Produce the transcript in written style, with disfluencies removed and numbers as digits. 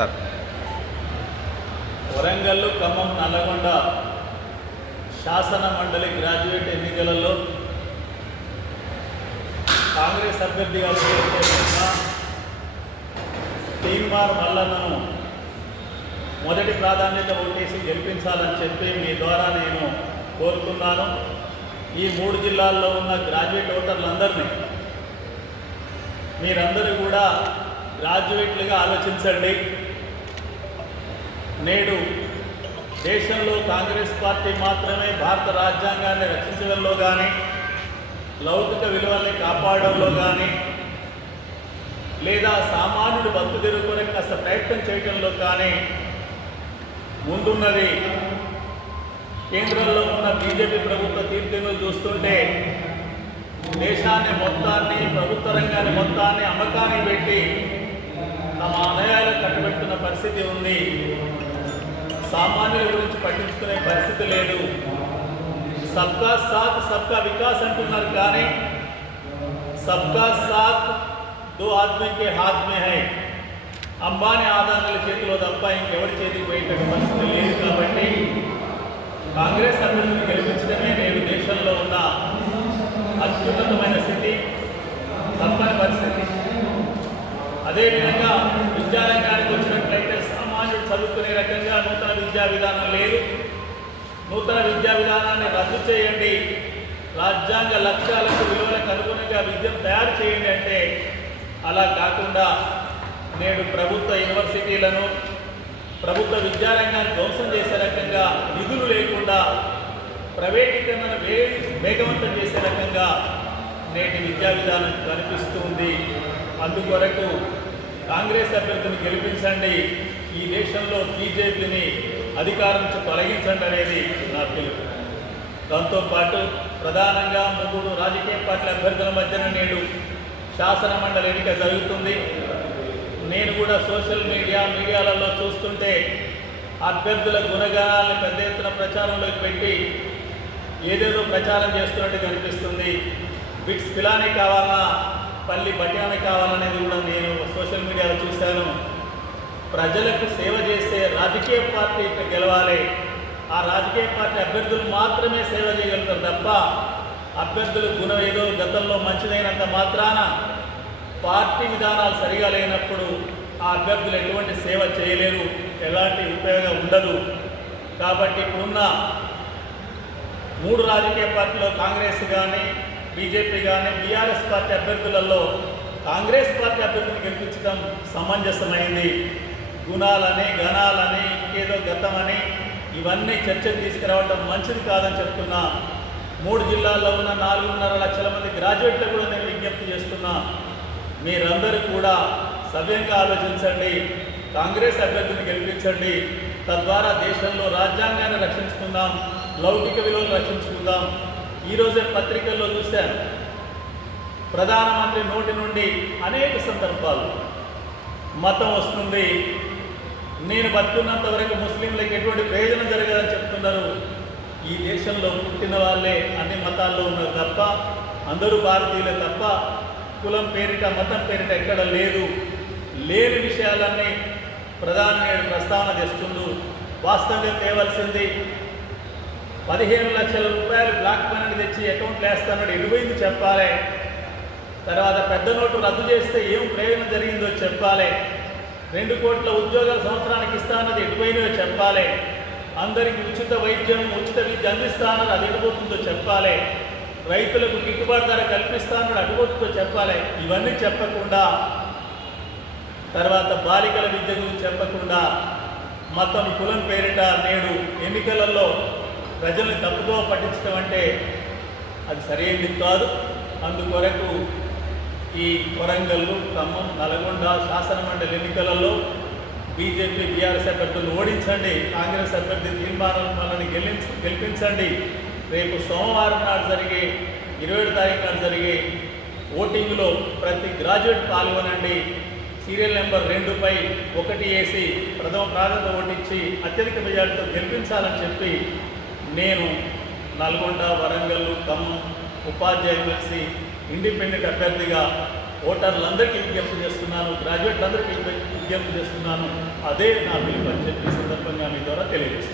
Sir. Warangal, Khammam, Nalgonda శాసన మండలి graduate ఎన్నికలలో కాంగ్రెస్ అభ్యర్థిగా చేస్తున్న తీన్మార్ మల్లన్నను మొదటి ప్రాధాన్యత ఓటేసి గెలిపించాలని చెప్పి మీ ద్వారా నేను కోరుతున్నాను. ఈ 3 జిల్లాల్లో ఉన్న గ్రాడ్యుయేట్ ఓటర్లందరినీ మీరందరూ కూడా గ్రాడ్యుయేట్లుగా ఆలోచించండి. నేడు దేశంలో కాంగ్రెస్ పార్టీ మాత్రమే భారత రాజ్యాంగాన్ని రక్షించడంలో కానీ, లౌకిక విలువల్ని కాపాడడంలో కానీ, లేదా సామాన్యుడు బతుకుదెరువు కొరకు కాస్త ప్రయత్నం చేయడంలో కానీ ముందున్నది. కేంద్రంలో ఉన్న బీజేపీ ప్రభుత్వ తీర్పును చూస్తుంటే దేశాన్ని మొత్తాన్ని, ప్రభుత్వ రంగాన్ని మొత్తాన్ని అమ్మకానికి పెట్టి తమ ఆదాయాలు కట్టబెట్టుకున్న పరిస్థితి ఉంది. సామాన్యుల గురించి పట్టించుకునే పరిస్థితి లేదు. సబ్కా సాత్ సబ్కా వికాస్ అంటున్నారు, కానీ సబ్కా సాత్ దో ఆద్మీకే హాత్ మే హై, అంబానీ ఆదానుల చేతిలో తప్ప ఇంకెవరి చేతికి పోయేటువంటి పరిస్థితి లేదు. కాబట్టి కాంగ్రెస్ అభ్యర్థిని గెలిపించడమే నేడు దేశంలో ఉన్న అత్యున్నతమైన స్థితి, తప్పని పరిస్థితి. అదేవిధంగా విద్యారంగానికి వచ్చినట్లయితే సామాన్యుడు చదువుకునే రకంగా నూతన విద్యా విధానం లేదు. నూతన విద్యా విధానాన్ని రద్దు చేయండి, రాజ్యాంగ లక్ష్యాలకు విలువలకు అనుగుణంగా విద్యను తయారు చేయండి అంటే అలా కాకుండా నేడు ప్రభుత్వ యూనివర్సిటీలను, ప్రభుత్వ విద్యారంగాన్ని ధ్వంసం చేసే రకంగా, నిధులు లేకుండా ప్రైవేటీకరణను వేగవంతం చేసే రకంగా నేటి విద్యా విధానం కనిపిస్తుంది. అందుకొరకు కాంగ్రెస్ అభ్యర్థిని గెలిపించండి, ఈ దేశంలో బీజేపీని అధికారం నుంచి తొలగించండి అనేది నా పిలుపు. దాంతోపాటు ప్రధానంగా 3 రాజకీయ పార్టీల అభ్యర్థుల మధ్యన నేడు శాసన మండలి ఎన్నిక జరుగుతుంది. నేను కూడా సోషల్ మీడియాలలో చూస్తుంటే అభ్యర్థుల గుణగానాలను పెద్ద ఎత్తున ప్రచారంలోకి పెట్టి ఏదేదో ప్రచారం చేస్తున్నట్టు కనిపిస్తుంది. బిట్స్ పిలానీ కావాలన్నా, పల్లి బట్యాని కావాలనేది కూడా నేను సోషల్ మీడియాలో చూశాను. ప్రజలకు సేవ చేసే రాజకీయ పార్టీ గెలవాలి. ఆ రాజకీయ పార్టీ అభ్యర్థులు మాత్రమే సేవ చేయగలుగుతారు తప్ప అభ్యర్థుల గుణం ఏదో గతంలో మంచిదైనంత మాత్రాన పార్టీ విధానాలు సరిగా లేనప్పుడు ఆ అభ్యర్థులు ఎటువంటి సేవ చేయలేరు, ఎలాంటి ఉపయోగం ఉండదు. కాబట్టి ఇప్పుడున్న 3 రాజకీయ పార్టీలో కాంగ్రెస్ కానీ, బీజేపీ కానీ, బీఆర్ఎస్ పార్టీ అభ్యర్థులలో కాంగ్రెస్ పార్టీ అభ్యర్థిని గెలిపించడం సమంజసమైంది. గుణాలని, గణాలని, ఇంకేదో గతమని ఇవన్నీ చర్చకు తీసుకురావడం మంచిది కాదని చెప్తున్నా. 3 జిల్లాల్లో ఉన్న 4.5 లక్షల మంది గ్రాడ్యుయేట్లు కూడా నేను విజ్ఞప్తి చేస్తున్నా. మీరందరూ కూడా సవ్యంగా ఆలోచించండి, కాంగ్రెస్ అభ్యర్థిని గెలిపించండి. తద్వారా దేశంలో రాజ్యాంగాన్ని రక్షించుకుందాం, లౌకిక విలువలు రక్షించుకుందాం. ఈరోజే పత్రికల్లో చూశాను, ప్రధానమంత్రి నోటి నుండి అనేక సందర్భాలు మతం వస్తుంది, నేను బతుకున్నంత వరకు ముస్లింలకు ఎటువంటి ప్రయోజనం జరగదని చెప్తున్నారు. ఈ దేశంలో పుట్టిన వాళ్ళే అన్ని మతాల్లో ఉన్నారు తప్ప, అందరూ భారతీయులే తప్ప కులం పేరిట, మతం పేరిట ఎక్కడ లేదు. లేని విషయాలన్నీ ప్రధాని ప్రస్తావన చేస్తుండు. వాస్తవంగా తేవలసింది 15 లక్షల రూపాయలు బ్లాక్ మనీ తెచ్చి అకౌంట్లు వేస్తానని ఎడిపోయింది చెప్పాలి. తర్వాత పెద్ద నోటు రద్దు చేస్తే ఏం ప్రయోజనం జరిగిందో చెప్పాలి. 2 కోట్ల ఉద్యోగాలు సంవత్సరానికి ఇస్తానది ఎడిపోయినదో చెప్పాలి. అందరికీ ఉచిత వైద్యం, ఉచిత విద్య అందిస్తానని అది ఎడిపోతుందో చెప్పాలి. రైతులకు గిట్టుబాటు ధర కల్పిస్తానని అడుగుతుందో చెప్పాలి. ఇవన్నీ చెప్పకుండా, తర్వాత బాలికల విద్య గురించి చెప్పకుండా మతం, కులం పేరిట నేడు ఎన్నికలలో ప్రజల్ని తప్పుదో పట్టించడం అంటే అది సరైనది కాదు. అందుకొరకు ఈ వరంగల్, ఖమ్మం, నల్గొండ శాసన మండలి ఎన్నికలలో బీజేపీ, బీఆర్ఎస్ అభ్యర్థులను ఓడించండి, కాంగ్రెస్ అభ్యర్థి తీర్మానం వలని గెలిపించండి. రేపు సోమవారం నాడు జరిగే 27 తారీఖు నాడు జరిగే ఓటింగ్లో ప్రతి గ్రాడ్యుయేట్ పాల్గొనండి. సీరియల్ నెంబర్ 2పై 1 వేసి ప్రథమ ప్రాధాన్యత ఓటించి అత్యధిక మెజార్టీతో గెలిపించాలని చెప్పి నేను నల్గొండ, వరంగల్, ఖమ్మం ఉపాధ్యాయ ఎమ్మెల్సీ ఇండిపెండెంట్ అభ్యర్థిగా ఓటర్లందరికీ విజ్ఞప్తి చేస్తున్నాను, గ్రాడ్యుయేట్లందరికీ విజ్ఞప్తి చేస్తున్నాను. అదే నా పిలుపు అని చెప్పి సందర్భంగా మీ ద్వారా తెలియజేస్తున్నాను.